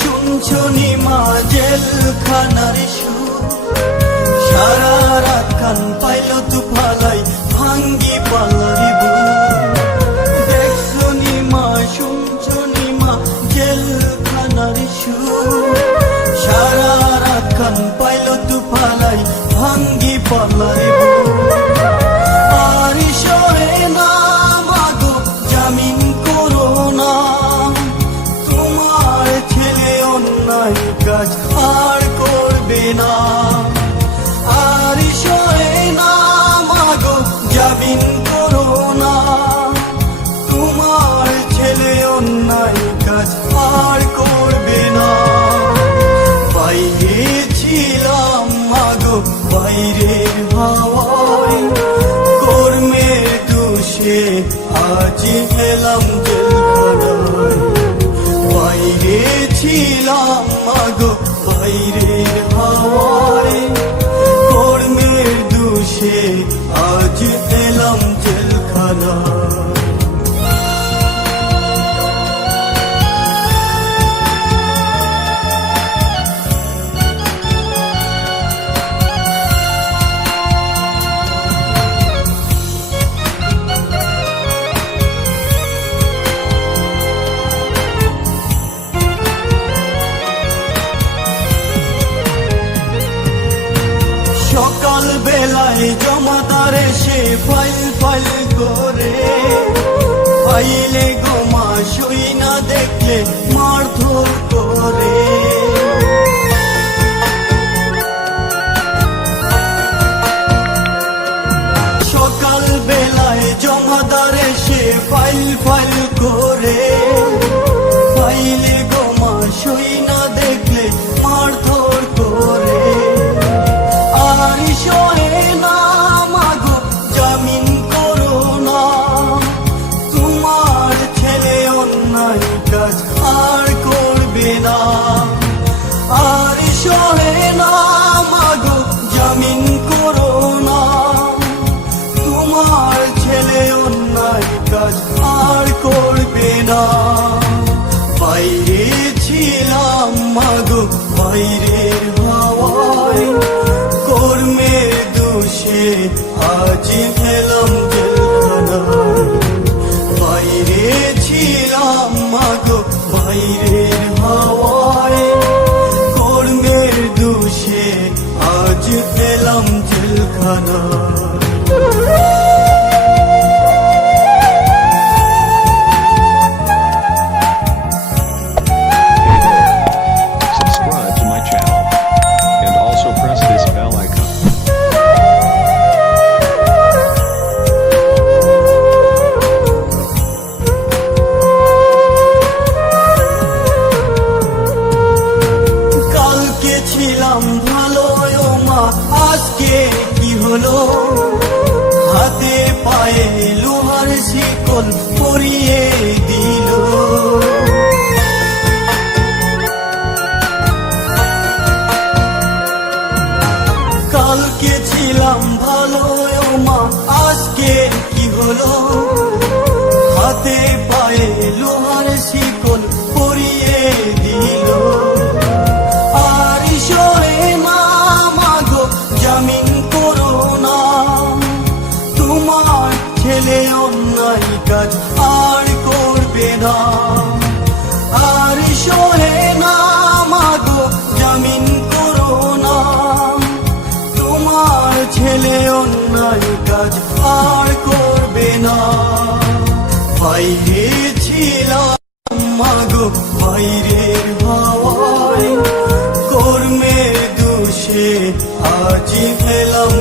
শুনছো নিমা জেলখানার সুর, সারা রাত কান পাইল তু ফালাই ভাঙ্গি পাল্লারি বুক। দেখছো নিমা শুনছো নিমা জেলখানার সুর, সারা রাত কান পাইল তু ফালাই ভাঙ্গি পাল্লারি বুক। আর সরে না মাগো জামিন করো না, তোমার ছেলে অন্যায় কাজ আর করবে না। আর সরে না মাগো জামিন করো না, তোমার ছেলে অন্যায় কাজ আর করবে না। বাইরে ছিলাম মাগো বাইরের হাওয়ায়, কর্মের দোষে আজ এলাম জেলখানায়। বাইরে ছিলাম মাগো বাইরের হাওয়ায়, কর্মের দোষে আজ এলাম জেলখানায়। সকাল বেলায় জমাদার এসে ফাইল ফাইল করে, ফাইলে গোমা সই না দেখলে মারধর করে। সকাল বেলায় জমাদার এসে ফাইল ফাইল করে, ফাইলে গোমা সই না দেখলে মারধর করে। আর সরে না মাগো জামিন করো না, তোমার ছেলে অন্যায় কাজ আর করবে না। আর সরে না মাগো জামিন করো না, তোমার ছেলে অন্যায় কাজ আর করবে না। বাইরে ছিলাম মাগো বাইরের হাওয়ায়, কর্মের দোষে আজ এলাম জেলখানায়। বাইরে ছিলাম মাগো বাইরের হাওয়ায়, কর্মের দোষে আজ এলাম জেলখানায়। Subscribe to my channel and also press this bell icon. কালকে ছিলাম ভালো ও মা, আজকে কি হলো? হাতে পায়ে লোহার শিকল পরিয়ে দিল। কালকে ছিলাম ভালো ও মা, আজকে কি হলো? হাতে পায়ে লোহার শিকল পরিয়ে দিল। আর সরে না মাগো জামিন করো না, তোমার ছেলে অন্যায় কাজ আর করবে না। আর সরে না মাগো জামিন করো না, তোমার ছেলে অন্যায় কাজ আর করবে না। বাইরে ছিলাম মাগো বাইরের হাওয়ায়, কর্মের দোষে আজ এলাম